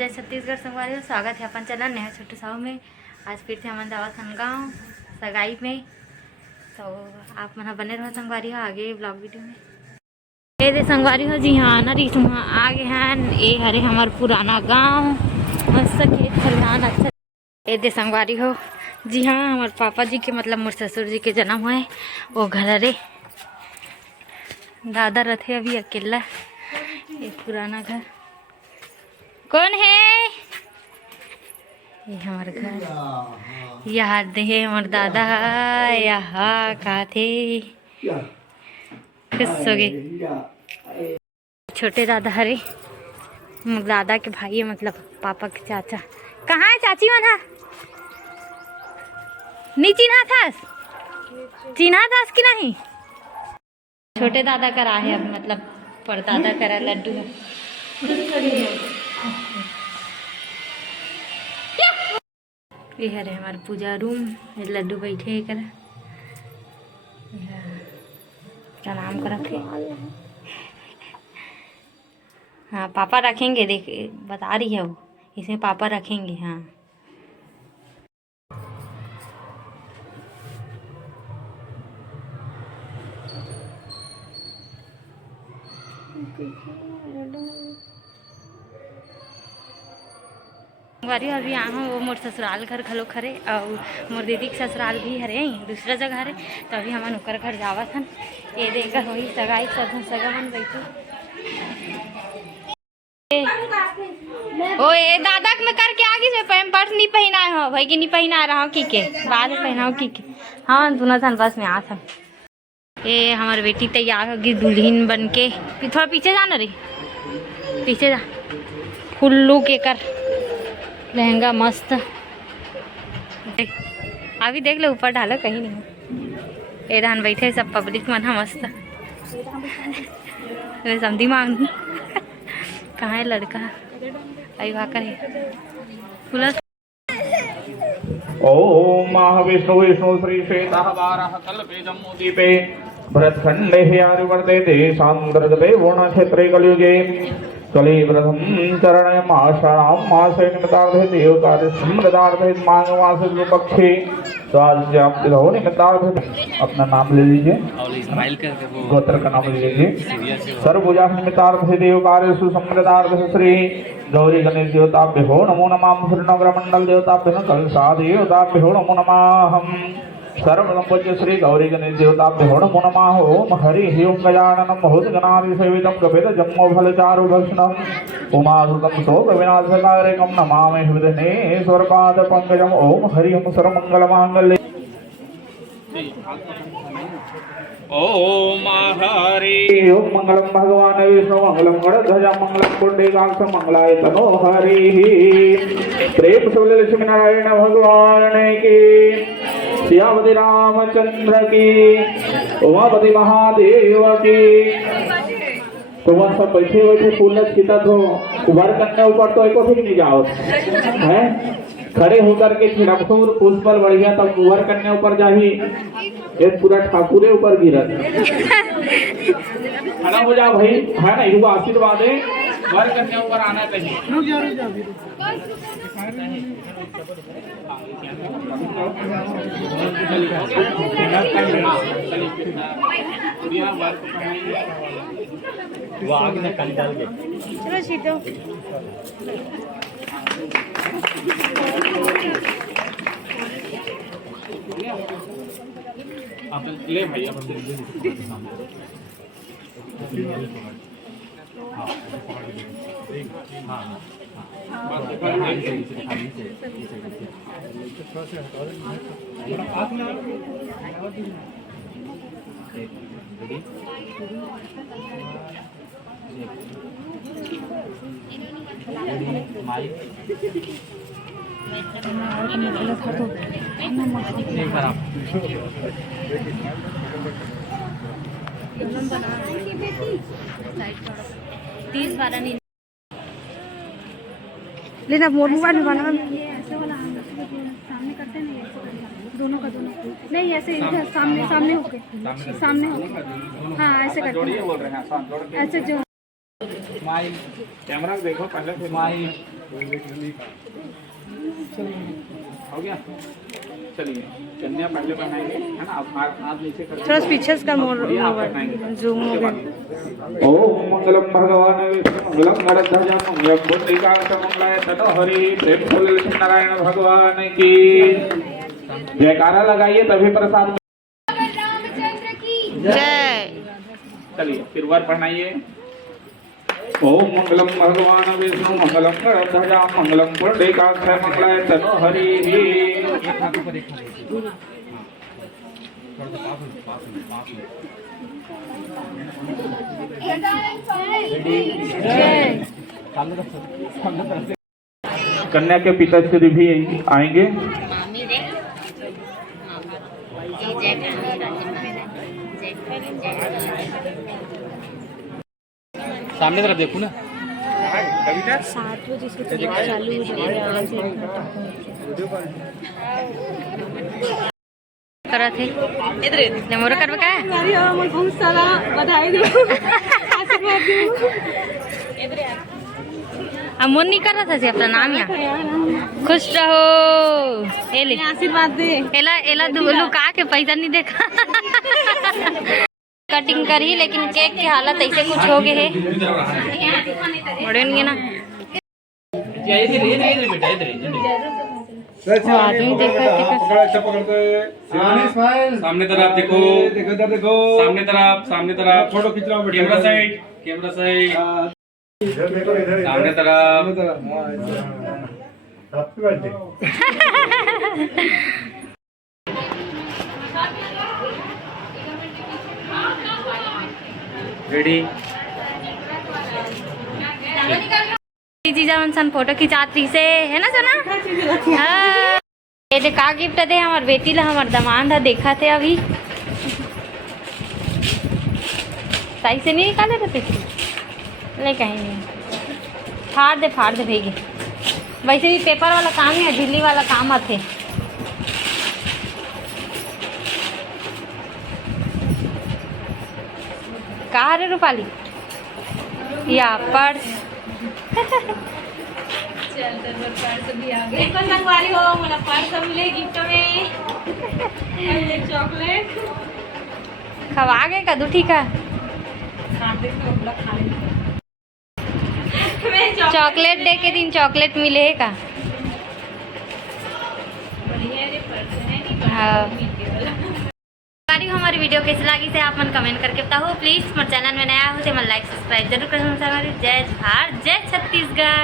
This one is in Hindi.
जय छत्तीसगढ़ संगवारी हो। स्वागत है अपन चैनल नेहा छोटू साहू में। आज फिर से हमन दावा सन गाँव सगाई में, तो आप मन बने रहो संगवारी हो आगे ब्लॉग वीडियो में। ये दे संगवारी हो जी हाँ ना रीस वहाँ आगे हैं। ये हरे हमार पुराना गाँव मस्त खेत खलिहान अच्छा। ये दे संगवारी हो जी हाँ हमारे पापा जी के मतलब मोर ससुर जी के जन्म हुए वो घर हरे। दादा रथे अभी अकेला। ये पुराना घर कौन है? ये हमारे घर। यहाँ दे हमारे दादा यहाँ का थे खुश हो गए। छोटे दादा हरे दादा के भाई है मतलब पापा के चाचा। कहाँ है चाची मना? नहीं चिन्हा था कि नहीं? छोटे दादा करा है अब मतलब परदादा करा लड्डू है। ये हरे हमारे पूजा रूम। लड्डू बैठे है कर क्या नाम कर रखे। हाँ पापा रखेंगे, देख बता रही है वो, इसमें पापा रखेंगे। हाँ अभी यहाँ वो मोर ससुराल घर खलो खरे और मोर दीदी के ससुराल भी हरे दूसरा जगह हरे। तो अभी हमन ओकर घर जावत हन। ये देकर वही सगाई सब सगा मन बैठे। ओ ये दादा में करके आगे से पैम्पर्स नहीं पहना हो भाई की नहीं पहना रहा की के बाद में पहनाओ की के। हाँ सुना था बस में आ था। ये हमारी बेटी तैयार होगी दुल्हन बन के। थोड़ा पीछे जाना रे, पीछे जा। फुल्लू के कर लहंगा मस्त अभी देख लो ऊपर डालो कहीं नहीं। ये धान बैठे सब पब्लिक मन है मस्त। समझी मांग कहाँ है लड़का आई वाकर है पुलिस। ओम महाविष्णु विष्णु श्री श्वेतावारः कल्पे जम्बूद्वीपे भरतखंडे आर्यवर्ते देशान्तर्गते वरुणक्षेत्रे कलियुगे कलिव्रतं चरणमाषाढं मासे निमित्तार्थे देवकार्य सम्प्रदार्थे माघमासे पक्षे स्वास्थ्याप्तिदो निमित्तार्थे। अपना नाम ले लीजिए, गोत्र का नाम ले लीजिए। सर्वपूजा निमित्तार्थे देवकार्य सुसम्प्रदार्थे श्री गौरी गणेश देवताभ्यो नमो नमः। श्रीनगर मंडल देवताभ्यो कलशा देवताभ्यो नमो नमः। सर्वसंपूज्य श्री गौरी गणेश देवताभ्यो नमो नमः। ओम हरि ओम गजाननं भूतगणादि सेवितं गभीर जम्मो फलचारु भक्षणं उमासुतं शोक विनाशकारकं नमामि विघ्नेश्वर पाद पंकजम्। ओम हरि ओम सर्वमंगलमांगल्ये। ओम हरि ओम मंगलम भगवान विष्णु मंगलम गणध्वजा मंगलम पुंडरीकाक्ष मंगलाय तनो हरि। प्रेम से बोले लक्ष्मी नारायण भगवान की, सियापति रामचंद्र की, उमापति महादेव की। तो वह सब बैठे बैठे फूल खिता तो वर करने ऊपर तो एको ठीक नहीं जाओ है। खड़े होकर के छिड़कसूर पुष्प पर बढ़िया तब वर करने ऊपर जाही एक पूरा ठाकुरे ऊपर गिरत। खड़ा हो जा भाई है ना, युवा आशीर्वाद है वर करने ऊपर आना चाहिए। वो आगे में कल डाल के चलो सीधो। आप ले भाई आप लेना मोर मोबाइल में बना ऐसे वाला सामने करते नहीं, दोनों का दोनों नहीं ऐसे इधर सामने सामने होके सामने होके हाँ ऐसे करते हैं ऐसे जो कैमरा देखो पहले से हो गया, चलिए कन्या पहले पहनाएंगे, है ना। आप हाथ नीचे कर, थोड़ा पीछे का मोड़ जूम हो गया। ओम मंगलम भगवान विष्णु मंगलम गणध्वज मंगलम पुंडरीकाक्ष मंगलाय ततो हरि। प्रेम से लक्ष्मी नारायण भगवान की जयकारा लगाइए तभी प्रसाद। जय। चलिए फिर वर पहनाइए। ओम मंगलम भगवान विष्णु मंगलम गणध्वज मंगलम पुंडरीकाक्ष मंगलाय ततो हरि। कन्या के पिताश्री भी आएंगे। सामने तरफ देखो ना। 7 बजे से चालू हो जाएगा। करा थे इधर मोर करबे का अरे हमर बहुत सारा बधाई दो, आशीर्वाद दो। हम मन नहीं कर रहा था जी अपना नाम यहाँ। खुश रहो। एले आशीर्वाद दे। एला एला लुका के पैसा नहीं देखा। कटिंग करी लेकिन केक की हालत ऐसे कुछ हो गए है। बढ़ेंगे ना आदमी देखा सामने तरफ देखो, सामने तरफ फोटो खींच रहा हूँ। कैमरा साइड सामने तरफ। रेडी। जीजा सन फोटो खिंचाती से है ना सना। हाँ। ये का गिफ्ट दे हमार बेटी ला, हमार दामाद देखा थे अभी। सही से नहीं निकाले थे नहीं, कहीं नहीं। फाड़ दे भेगी। वैसे भी पेपर वाला काम है, दिल्ली वाला काम आते। कहाँ रे रूपाली या पर्स। संगवारी हो मला पर्स मिले गिफ्ट में। चॉकलेट खवा गए का दूठी का चॉकलेट डे के दिन चॉकलेट मिले है का। हाँ। हमारी वीडियो कैसी लगी से आप मन कमेंट करके बताओ प्लीज। हमारे चैनल में नया हो तो मन लाइक सब्सक्राइब जरूर करें। जय भारत जय छत्तीसगढ़।